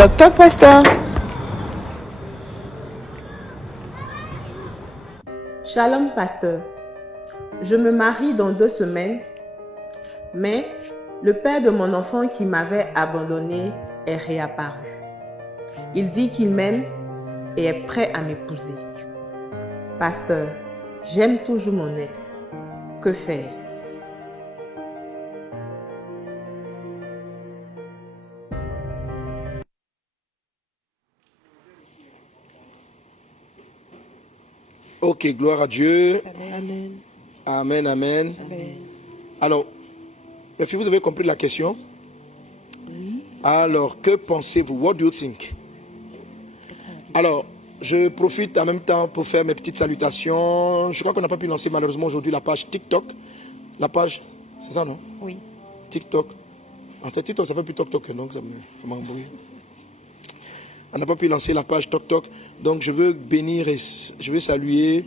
Toc toc, pasteur. Shalom, pasteur. Je me marie dans 2 semaines, mais le père de mon enfant qui m'avait abandonné est réapparu. Il dit qu'il m'aime et est prêt à m'épouser. Pasteur, j'aime toujours mon ex. Que faire? Ok, gloire à Dieu. Amen. Amen, amen. Amen. Alors, mes filles, vous avez compris la question? Oui. Alors, que pensez-vous? What do you think? Alors, je profite en même temps pour faire mes petites salutations. Je crois qu'on n'a pas pu lancer malheureusement aujourd'hui la page TikTok. La page, c'est ça, non? Oui. TikTok. TikTok, ça fait plus TokTok, donc ça m'embrouille. On n'a pas pu lancer la page TokTok. Donc, je veux bénir et je veux saluer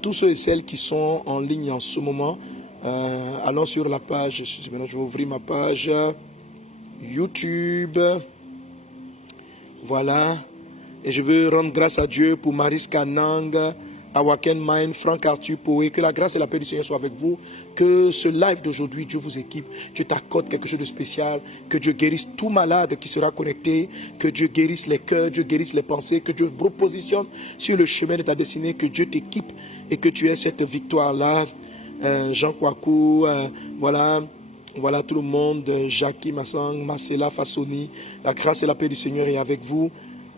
tous ceux et celles qui sont en ligne en ce moment. Allons sur la page. Maintenant, je vais ouvrir ma page YouTube. Voilà. Et je veux rendre grâce à Dieu pour Mariska Nang, Awaken Mind, Franck Arthur Poé. Que la grâce et la paix du Seigneur soient avec vous. Que ce live d'aujourd'hui, Dieu vous équipe. Dieu t'accorde quelque chose de spécial. Que Dieu guérisse tout malade qui sera connecté. Que Dieu guérisse les cœurs, Dieu guérisse les pensées. Que Dieu repositionne sur le chemin de ta destinée. Que Dieu t'équipe et que tu aies cette victoire-là. Jean Kwaku, voilà. Voilà tout le monde. Jackie Massang, Marcella Fassoni. La grâce et la paix du Seigneur est avec vous.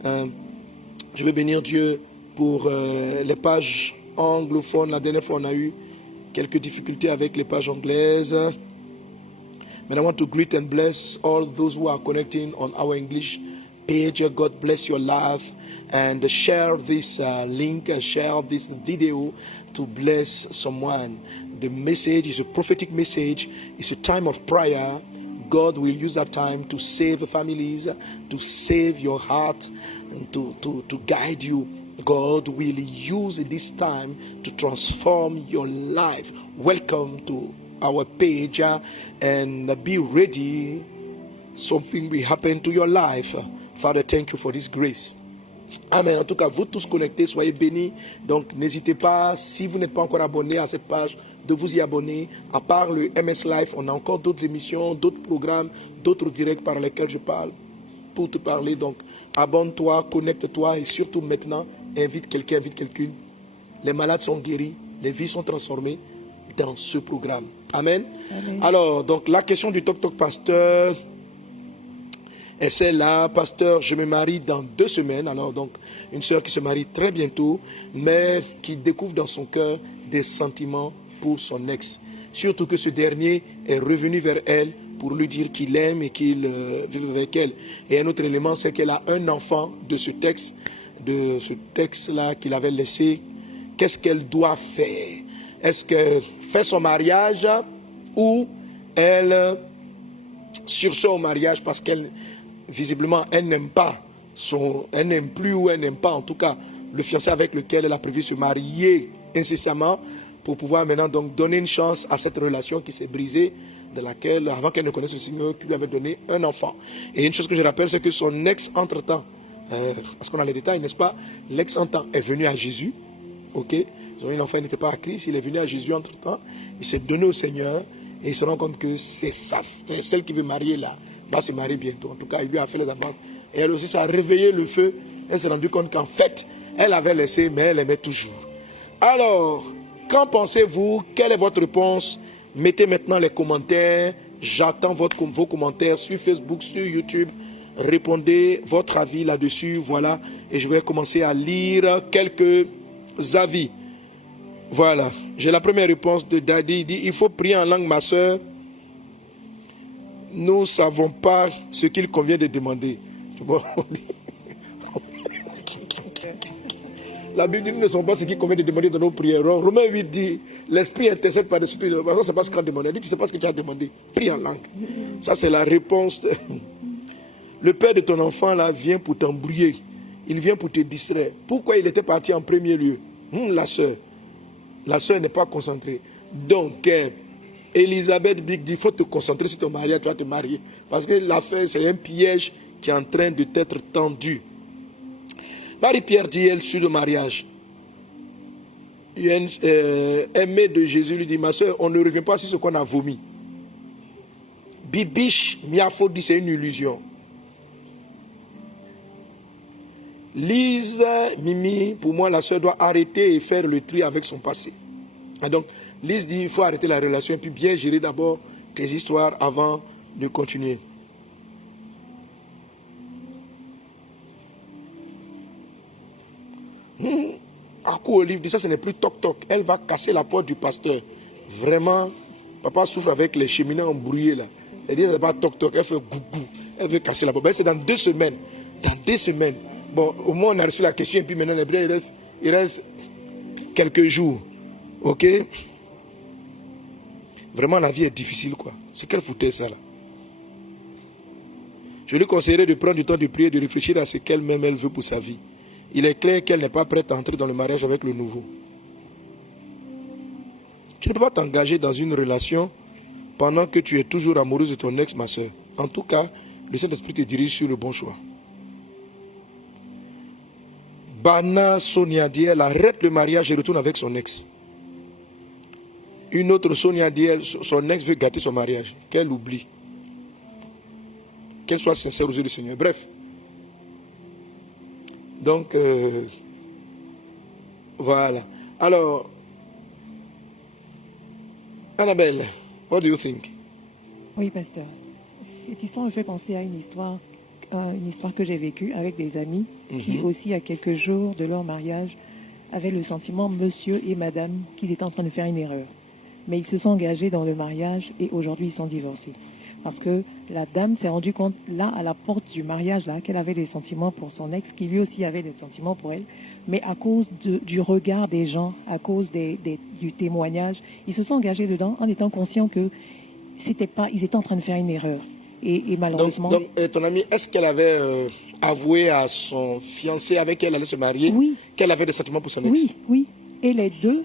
Je veux bénir Dieu pour les pages anglophones. La dernière fois, on a eu quelques difficultés avec les pages anglaises. But I want to greet and bless all those who are connecting on our English page. God bless your life and share this link and share this video to bless someone. The message is a prophetic message. It's a time of prayer. God will use that time to save families, to save your heart, and to guide you. God will use this time to transform your life. Welcome to our page and be ready. Something will happen to your life. Father, thank you for this grace. Amen. En tout cas, vous tous connectés, soyez bénis. Donc, n'hésitez pas, si vous n'êtes pas encore abonné à cette page, de vous y abonner. À part le MS Live, on a encore d'autres émissions, d'autres programmes, d'autres directs par lesquels je parle pour te parler. Donc, abonne-toi, connecte-toi et surtout maintenant, invite quelqu'un, invite quelqu'une. Les malades sont guéris, les vies sont transformées dans ce programme. Amen. Amen. Alors, donc, la question du Tok Tok Pasteur est celle-là. Pasteur, je me marie dans 2 semaines. Alors, donc, une sœur qui se marie très bientôt, mais qui découvre dans son cœur des sentiments pour son ex. Surtout que ce dernier est revenu vers elle pour lui dire qu'il aime et qu'il vive avec elle. Et un autre élément, c'est qu'elle a un enfant de ce texte-là qu'il avait laissé. Qu'est-ce qu'elle doit faire? Est-ce qu'elle fait son mariage ou elle sursaut au mariage parce qu'elle, visiblement, elle n'aime pas elle n'aime plus ou elle n'aime pas, en tout cas, le fiancé avec lequel elle a prévu se marier incessamment pour pouvoir maintenant donc donner une chance à cette relation qui s'est brisée, de laquelle, avant qu'elle ne connaisse le Seigneur, qui lui avait donné un enfant. Et une chose que je rappelle, c'est que son ex, entre-temps, parce qu'on a les détails, n'est-ce pas? L'ex, entre-temps, est venu à Jésus, ok? Ils ont eu un enfant, il n'était pas à Christ, il est venu à Jésus entre-temps, il s'est donné au Seigneur, et il se rend compte que c'est celle qui veut marier là, va se marier bientôt. En tout cas, il lui a fait les avances. Et elle aussi, ça a réveillé le feu. Elle s'est rendue compte qu'en fait, elle avait laissé, mais elle aimait toujours. Alors, qu'en pensez-vous? Quelle est votre réponse? Mettez maintenant les commentaires. J'attends vos commentaires sur Facebook, sur YouTube. Répondez votre avis là-dessus. Voilà. Et je vais commencer à lire quelques avis. Voilà. J'ai la première réponse de Daddy. Il dit, il faut prier en langue, ma soeur. Nous ne savons pas ce qu'il convient de demander. La Bible dit, nous ne savons pas ce qu'il convient de demander dans nos prières. Romains 8 dit, l'esprit intercède par l'esprit. On ne sait pas ce qu'il a demandé. Il dit, tu ne sais pas ce que tu as demandé. Prie en langue. Ça, c'est la réponse. Le père de ton enfant, là, vient pour t'embrouiller. Il vient pour te distraire. Pourquoi il était parti en premier lieu? La sœur. La sœur n'est pas concentrée. Donc, Elisabeth Big dit, il faut te concentrer sur ton mariage, tu vas te marier. Parce que l'affaire, c'est un piège qui est en train de t'être tendue. Marie-Pierre dit, elle suit le mariage. Une aimée de Jésus lui dit, ma soeur, on ne revient pas sur ce qu'on a vomi. Bibiche, Miafo dit, c'est une illusion. Lise, Mimi, pour moi, la soeur doit arrêter et faire le tri avec son passé. Et donc, Lise dit, il faut arrêter la relation et puis bien gérer d'abord tes histoires avant de continuer. À coup Olive dit ça, ce n'est plus toc-toc. Elle va casser la porte du pasteur. Vraiment, papa souffre avec les cheminées embrouillées là. Elle dit, elle va toc-toc, elle fait gougou. Elle veut casser la porte. Ben, c'est dans 2 semaines. Dans 2 semaines. Bon, au moins on a reçu la question et puis maintenant il reste quelques jours. Ok? Vraiment la vie est difficile quoi. C'est quelle foutaise ça là. Je lui conseillerais de prendre du temps de prier, de réfléchir à ce qu'elle-même elle veut pour sa vie. Il est clair qu'elle n'est pas prête à entrer dans le mariage avec le nouveau. Tu ne peux pas t'engager dans une relation pendant que tu es toujours amoureuse de ton ex, ma soeur. En tout cas, le Saint-Esprit te dirige sur le bon choix. Bana Sonia dit, elle arrête le mariage et retourne avec son ex. Une autre Sonia dit, son ex veut gâter son mariage. Qu'elle oublie. Qu'elle soit sincère aux yeux du Seigneur. Bref. Donc, voilà. Alors, Annabelle, what do you think? Oui, pasteur. Cette histoire me fait penser à une histoire que j'ai vécue avec des amis qui aussi, à quelques jours de leur mariage, avaient le sentiment, monsieur et madame, qu'ils étaient en train de faire une erreur. Mais ils se sont engagés dans le mariage et aujourd'hui, ils sont divorcés. Parce que la dame s'est rendue compte, là, à la porte du mariage, là, qu'elle avait des sentiments pour son ex, qui lui aussi avait des sentiments pour elle. Mais à cause du regard des gens, à cause du témoignage, ils se sont engagés dedans en étant conscients que ils étaient en train de faire une erreur. Et malheureusement... Donc, ton amie, est-ce qu'elle avait avoué à son fiancé avec qui elle allait se marier qu'elle avait des sentiments pour son ex? Oui. Et les deux,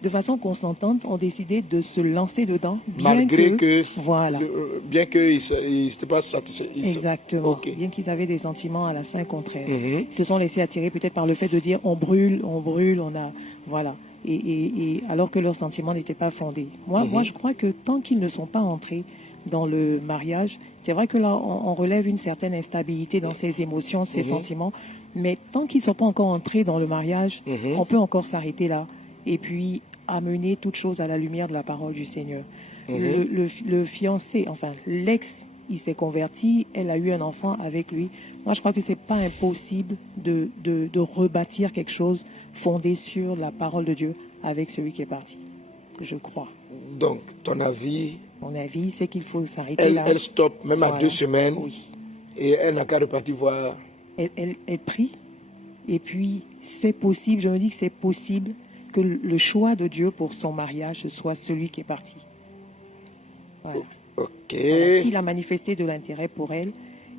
de façon consentante, ont décidé de se lancer dedans. Malgré que... Voilà. Bien qu'ils n'étaient pas satisfaits. Exactement. Okay. Bien qu'ils avaient des sentiments à la fin contraires. Ils se sont laissés attirer peut-être par le fait de dire on brûle, on a... Voilà. Et alors que leurs sentiments n'étaient pas fondés. Moi, je crois que tant qu'ils ne sont pas entrés dans le mariage, c'est vrai que là, on relève une certaine instabilité dans ses émotions, ses sentiments, mais tant qu'ils ne sont pas encore entrés dans le mariage, on peut encore s'arrêter là et puis amener toute chose à la lumière de la parole du Seigneur. Le fiancé, enfin l'ex, il s'est converti, elle a eu un enfant avec lui. Moi, je crois que c'est pas impossible de rebâtir quelque chose fondé sur la parole de Dieu avec celui qui est parti. Je crois. Donc, ton avis... Mon avis, c'est qu'il faut s'arrêter là. Elle stoppe, même à 2 semaines, et elle n'a qu'à repartir voir... Elle prie, et puis c'est possible, je me dis que c'est possible que le choix de Dieu pour son mariage soit celui qui est parti. Voilà. Ok. Alors, s'il a manifesté de l'intérêt pour elle,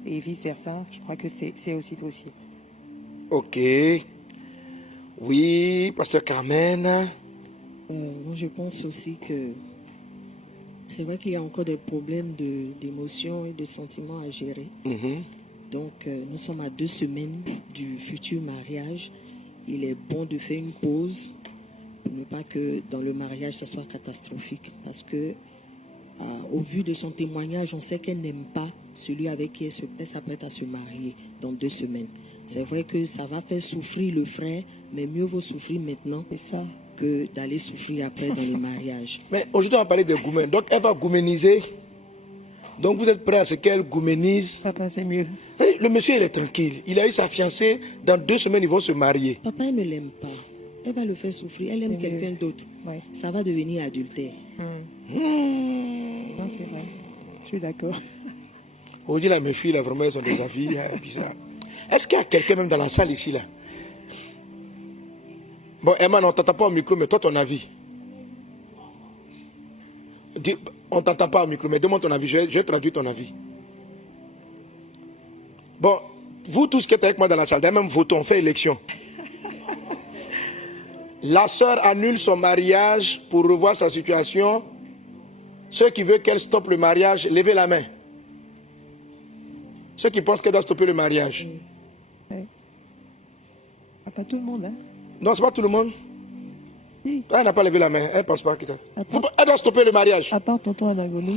et vice-versa, je crois que c'est aussi possible. Ok. Oui, pasteur Carmen. Moi, je pense aussi que c'est vrai qu'il y a encore des problèmes d'émotions et de sentiments à gérer. Donc, nous sommes à 2 semaines du futur mariage. Il est bon de faire une pause pour ne pas que dans le mariage, ça soit catastrophique. Parce que, au vu de son témoignage, on sait qu'elle n'aime pas celui avec qui elle s'apprête à se marier dans 2 semaines. C'est vrai que ça va faire souffrir le frère, mais mieux vaut souffrir maintenant que d'aller souffrir après dans les mariages. Mais aujourd'hui, on va parler de goumène. Donc, elle va gouméniser. Donc, vous êtes prêts à ce qu'elle gouménise? Papa, c'est mieux. Le monsieur, il est tranquille. Il a eu sa fiancée. Dans 2 semaines, ils vont se marier. Papa, elle ne l'aime pas. Elle va le faire souffrir. Elle aime quelqu'un d'autre. Ça va devenir adultère. Non, c'est vrai. Je suis d'accord. Aujourd'hui, là, mes filles, là, vraiment, elles ont des avis bizarres. Est-ce qu'il y a quelqu'un même dans la salle ici, là? Bon, Emma, on ne t'entend pas au micro, mais toi, ton avis. On ne t'entend pas au micro, mais demande ton avis. Je vais traduire ton avis. Bon, vous tous qui êtes avec moi dans la salle, même votons, on fait élection. La sœur annule son mariage pour revoir sa situation. Ceux qui veulent qu'elle stoppe le mariage, levez la main. Ceux qui pensent qu'elle doit stopper le mariage. Ouais. Pas tout le monde, hein? Non, c'est pas tout le monde. Oui. Elle n'a pas levé la main. Elle ne pense pas que... Attends. Elle doit stopper le mariage. À part tonton Anagono.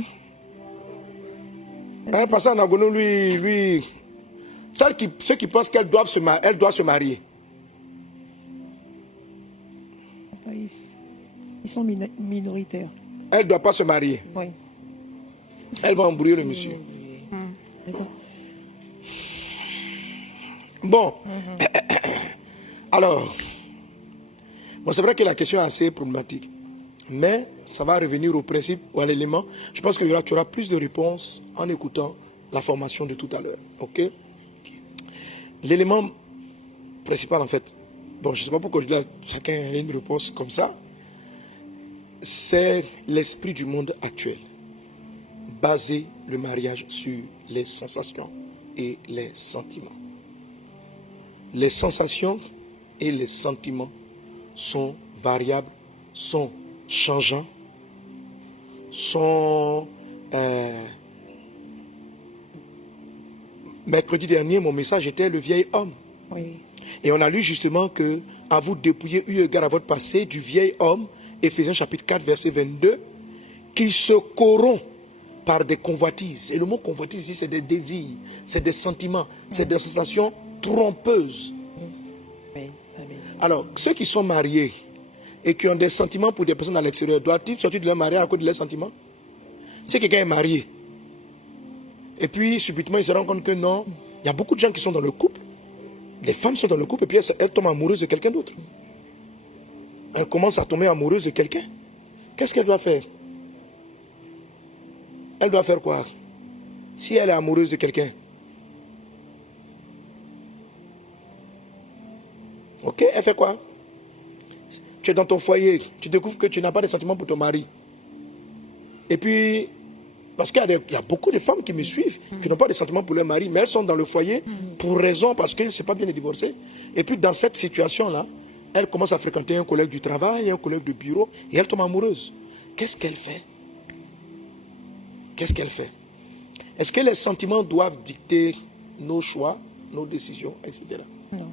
Elle passe à Nagono, lui... Ceux qui pensent qu'elle doit se marier. Ils sont minoritaires. Elle ne doit pas se marier. Oui. Elle va embrouiller le monsieur. Bon. Alors, bon, c'est vrai que la question est assez problématique. Mais ça va revenir au principe ou à l'élément. Je pense que tu auras plus de réponses en écoutant la formation de tout à l'heure. Ok? L'élément principal, en fait, bon, je ne sais pas pourquoi chacun a une réponse comme ça, c'est l'esprit du monde actuel. Baser le mariage sur les sensations et les sentiments. Les sensations et les sentiments sont variables, sont changeants, sont... Mercredi dernier, mon message était le vieil homme. Oui. Et on a lu justement que à vous dépouiller eu égard à votre passé du vieil homme, Éphésiens chapitre 4, verset 22, qui se corrompt par des convoitises. Et le mot convoitise ici, c'est des désirs, c'est des sentiments, c'est des sensations trompeuses. Amen. Alors, ceux qui sont mariés et qui ont des sentiments pour des personnes à l'extérieur, doivent-ils sortir de leur mariage à cause de leurs sentiments? Si quelqu'un est marié, et puis subitement il se rend compte que non, il y a beaucoup de gens qui sont dans le couple, les femmes sont dans le couple et puis elles tombent amoureuses de quelqu'un d'autre. Elle commence à tomber amoureuse de quelqu'un. Qu'est-ce qu'elle doit faire? Elle doit faire quoi? Si elle est amoureuse de quelqu'un. Ok, elle fait quoi? Tu es dans ton foyer, tu découvres que tu n'as pas de sentiments pour ton mari. Et puis, parce qu'il y a beaucoup de femmes qui me suivent, qui n'ont pas de sentiments pour leur mari, mais elles sont dans le foyer pour raison, parce que c'est pas bien de divorcer. Et puis, dans cette situation-là, elle commence à fréquenter un collègue du travail, un collègue de bureau, et elle tombe amoureuse. Qu'est-ce qu'elle fait? Qu'est-ce qu'elle fait? Est-ce que les sentiments doivent dicter nos choix, nos décisions, etc.? Non.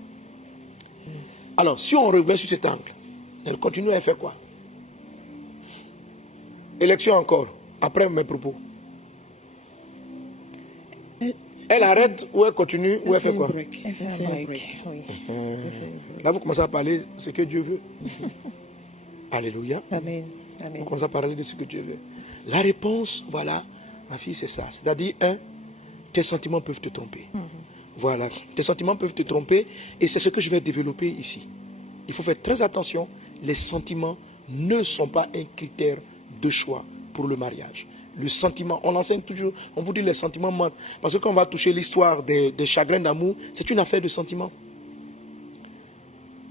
Alors, si on revient sur cet angle, elle continue à faire quoi? Élection encore, après mes propos. Elle arrête ou elle continue ou elle fait quoi? Elle fait un break. Oui. Là, vous commencez à parler de ce que Dieu veut. Alléluia. Amen. Vous Amen. commencez à parler de ce que Dieu veut. La réponse, voilà, ma fille, c'est ça. C'est-à-dire, tes sentiments peuvent te tromper. Voilà, tes sentiments peuvent te tromper et c'est ce que je vais développer ici. Il faut faire très attention. Les sentiments ne sont pas un critère de choix pour le mariage. Le sentiment, on enseigne toujours, on vous dit les sentiments mentent. Parce que quand on va toucher l'histoire des chagrins d'amour, c'est une affaire de sentiments.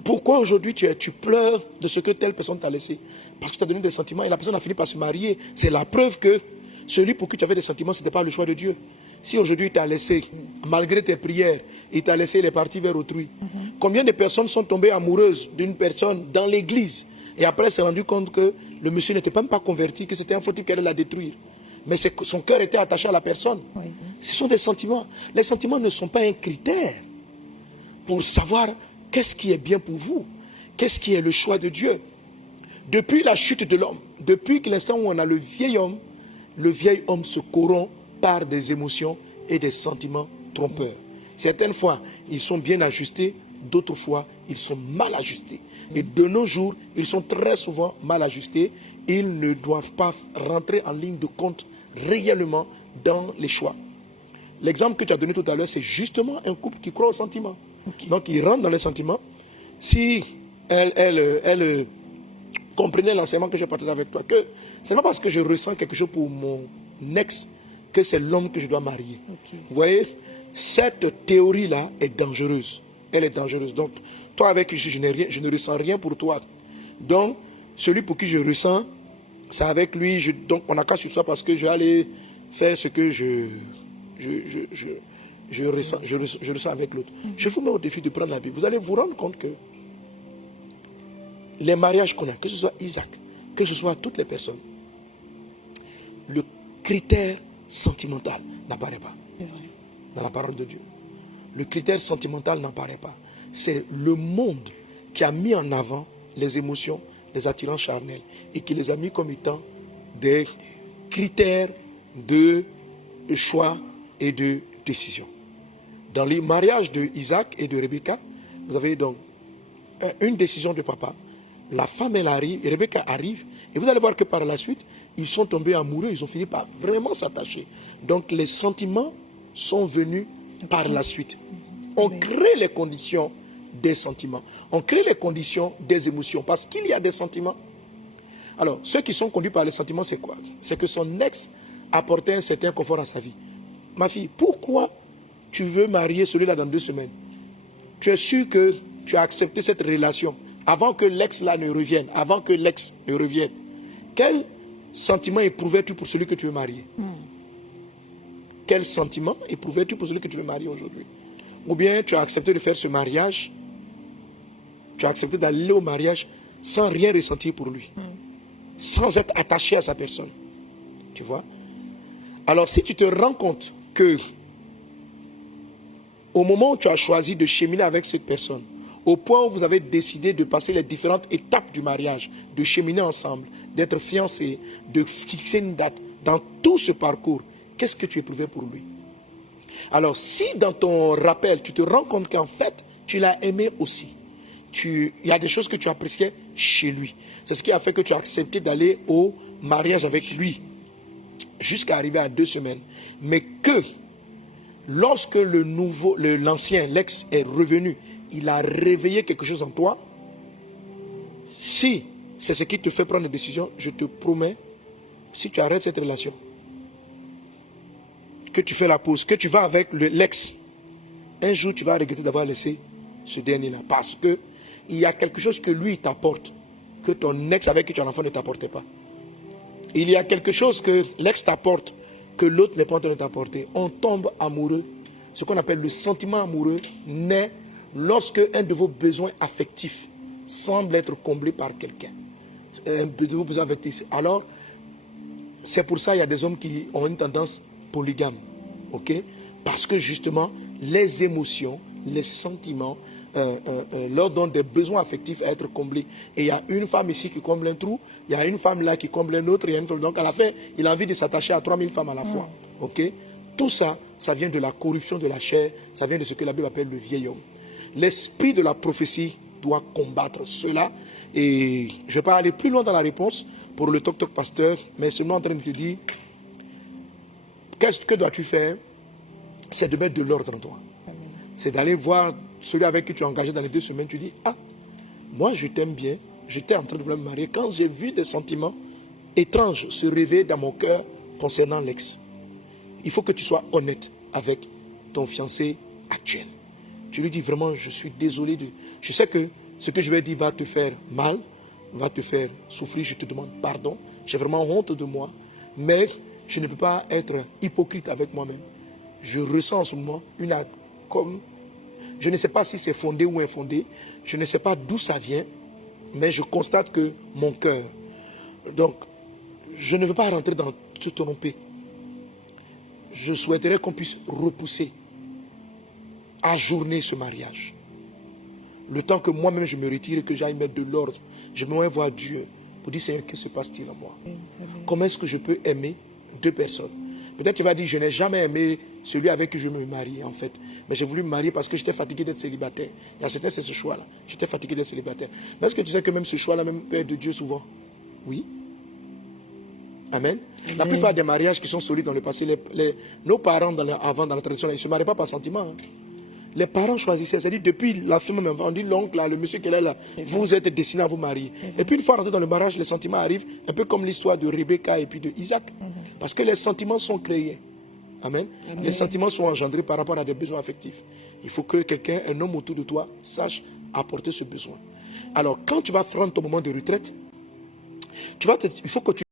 Pourquoi aujourd'hui tu pleures de ce que telle personne t'a laissé? Parce que tu as donné des sentiments et la personne a fini par se marier. C'est la preuve que celui pour qui tu avais des sentiments, ce n'était pas le choix de Dieu. Si aujourd'hui il t'a laissé, malgré tes prières, il t'a laissé, il est parti vers autrui. Combien de personnes sont tombées amoureuses d'une personne dans l'église et après s'est rendu compte que le monsieur n'était même pas converti, que c'était un fautif qui allait la détruire. Mais son cœur était attaché à la personne. Oui. Ce sont des sentiments. Les sentiments ne sont pas un critère pour savoir qu'est-ce qui est bien pour vous, qu'est-ce qui est le choix de Dieu. Depuis la chute de l'homme, depuis l'instant où on a le vieil homme se corrompt par des émotions et des sentiments trompeurs. Certaines fois, ils sont bien ajustés, d'autres fois, ils sont mal ajustés. Et de nos jours, ils sont très souvent mal ajustés. Ils ne doivent pas rentrer en ligne de compte réellement dans les choix. L'exemple que tu as donné tout à l'heure, c'est justement un couple qui croit aux sentiments. Okay. Donc, il rentre dans les sentiments. Si elle comprenait l'enseignement que j'ai partagé avec toi, que ce n'est pas parce que je ressens quelque chose pour mon ex que c'est l'homme que je dois marier. Okay. Vous voyez, cette théorie-là est dangereuse. Elle est dangereuse. Donc, toi avec qui je ne ressens rien pour toi. Donc, celui pour qui je ressens, c'est avec lui. Donc, on n'a qu'à sur ça parce que je vais aller faire ce que je ressens avec l'autre. Je vous mets au défi de prendre la Bible. Vous allez vous rendre compte que les mariages qu'on a, que ce soit Isaac, que ce soit toutes les personnes, le critère sentimental n'apparaît pas. dans la parole de Dieu. Le critère sentimental n'apparaît pas. C'est le monde qui a mis en avant les émotions, les attirances charnelles et qui les a mis comme étant des critères de choix et de décision. Dans les mariages de Isaac et de Rebecca, vous avez donc une décision de papa. La femme, elle arrive, et Rebecca arrive, et vous allez voir que par la suite, ils sont tombés amoureux, ils ont fini par vraiment s'attacher. Donc les sentiments sont venus par la suite. On crée les conditions des sentiments. On crée les conditions des émotions, parce qu'il y a des sentiments. Alors, ceux qui sont conduits par les sentiments, c'est quoi? C'est que son ex apportait un certain confort à sa vie. Ma fille, pourquoi tu veux marier celui-là dans 2 semaines? Tu es sûr que tu as accepté cette relation avant que l'ex-là ne revienne, avant que l'ex ne revienne. Quel sentiment éprouvais-tu pour celui que tu veux marier? Quel sentiment éprouvais-tu pour celui que tu veux marier aujourd'hui? Ou bien tu as accepté de faire ce mariage, tu as accepté d'aller au mariage sans rien ressentir pour lui, sans être attaché à sa personne. Tu vois? Alors si tu te rends compte que au moment où tu as choisi de cheminer avec cette personne, au point où vous avez décidé de passer les différentes étapes du mariage, de cheminer ensemble, d'être fiancés, de fixer une date, dans tout ce parcours, qu'est-ce que tu éprouvais pour lui? Alors, si dans ton rappel, tu te rends compte qu'en fait, tu l'as aimé aussi, il y a des choses que tu appréciais chez lui. C'est ce qui a fait que tu as accepté d'aller au mariage avec lui, jusqu'à arriver à 2 semaines. Mais que, lorsque l'ancien, l'ex est revenu, il a réveillé quelque chose en toi. Si c'est ce qui te fait prendre une décision, je te promets, si tu arrêtes cette relation, que tu fais la pause, que tu vas avec l'ex, un jour tu vas regretter d'avoir laissé ce dernier-là. Parce que il y a quelque chose que lui t'apporte, que ton ex avec qui tu as un enfant ne t'apportait pas. Il y a quelque chose que l'ex t'apporte, que l'autre n'est pas en train de t'apporter. On tombe amoureux. Ce qu'on appelle le sentiment amoureux naît lorsque un de vos besoins affectifs semble être comblé par quelqu'un. Un de vos besoins affectifs. Alors, c'est pour ça qu'il y a des hommes qui ont une tendance polygame. Ok? Parce que justement, les émotions, les sentiments, leur donnent des besoins affectifs à être comblés. Et il y a une femme ici qui comble un trou, il y a une femme là qui comble un autre, donc à la fin, il a envie de s'attacher à 3000 femmes à la fois. Ok? Tout ça, ça vient de la corruption de la chair, ça vient de ce que la Bible appelle le vieil homme. L'esprit de la prophétie doit combattre cela. Et je ne vais pas aller plus loin dans la réponse pour le Toc Toc Pasteur, mais seulement en train de te dire, qu'est-ce que dois-tu faire? C'est de mettre de l'ordre en toi. C'est d'aller voir celui avec qui tu es engagé dans les 2 semaines. Tu dis, ah, moi je t'aime bien, j'étais en train de vouloir me marier. Quand j'ai vu des sentiments étranges se réveiller dans mon cœur concernant l'ex, il faut que tu sois honnête avec ton fiancé actuel. Tu lui dis vraiment, je suis désolé. Je sais que ce que je vais dire va te faire mal, va te faire souffrir. Je te demande pardon. J'ai vraiment honte de moi. Mais je ne peux pas être hypocrite avec moi-même. Je ressens en ce moment je ne sais pas si c'est fondé ou infondé. Je ne sais pas d'où ça vient. Mais je constate que mon cœur. Donc, je ne veux pas rentrer dans tout tromper. Je souhaiterais qu'on puisse repousser, ajourner ce mariage. Le temps que moi-même je me retire et que j'aille mettre de l'ordre, je me vais voir Dieu pour dire, Seigneur, que se passe-t-il en moi? Comment est-ce que je peux aimer 2 personnes? Peut-être tu vas dire, je n'ai jamais aimé celui avec qui je me marie en fait. Mais j'ai voulu me marier parce que j'étais fatigué d'être célibataire. Il y a certains, c'est ce choix-là. J'étais fatigué d'être célibataire. Mais est-ce que tu sais que même ce choix-là même peut être de Dieu souvent? Oui. Amen. La plupart des mariages qui sont solides dans le passé, nos parents avant dans la tradition, ils ne se marient pas par sentiment. Hein. Les parents choisissaient, c'est-à-dire depuis la femme, on dit l'oncle, le monsieur qui est là, vous êtes destiné à vous marier. Et puis une fois rentré dans le mariage, les sentiments arrivent, un peu comme l'histoire de Rebecca et puis de Isaac. Parce que les sentiments sont créés. Amen. Les sentiments sont engendrés par rapport à des besoins affectifs. Il faut que quelqu'un, un homme autour de toi, sache apporter ce besoin. Alors, quand tu vas prendre ton moment de retraite, il faut que tu